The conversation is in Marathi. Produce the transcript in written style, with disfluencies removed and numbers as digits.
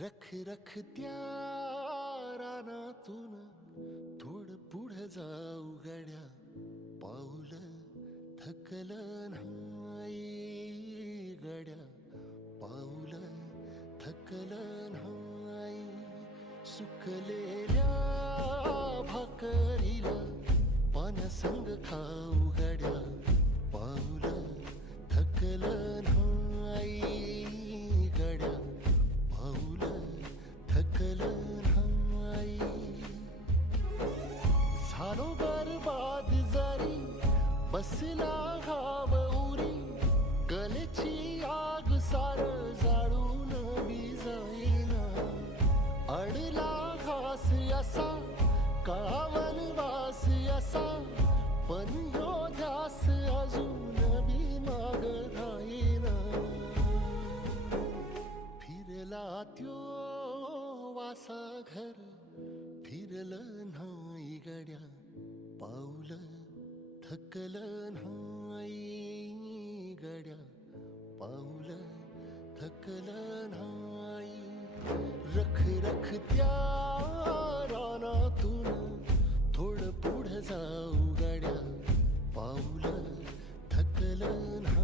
रख रख त्या रानातून थोडं पुढं जाऊ गड्या, पाऊल थकलं नाही गड्या, पाऊल थकलं नाही. सुकलेल्या भाकरीला पाण्यासंग खाऊ गड्या, पाऊल थकलं नाही गड्या, पाऊल थकलं नाही. झालो बरबाद जरी बसला घाव उरी, गलेची आग सार जाळून विजाईना. अडला घास असा काळा वनवास असा, पण ह्यो ध्यास अजून बी माग राहीना. फिरला त्यो वासा घर, फिरलं नाही गड्या, पाऊल थकलं नाही गड्या, पाऊल थकलं नाही. रख रख त्या रानातून थोडं पुढं जाऊ गड्या, पाऊल थकलं नाही.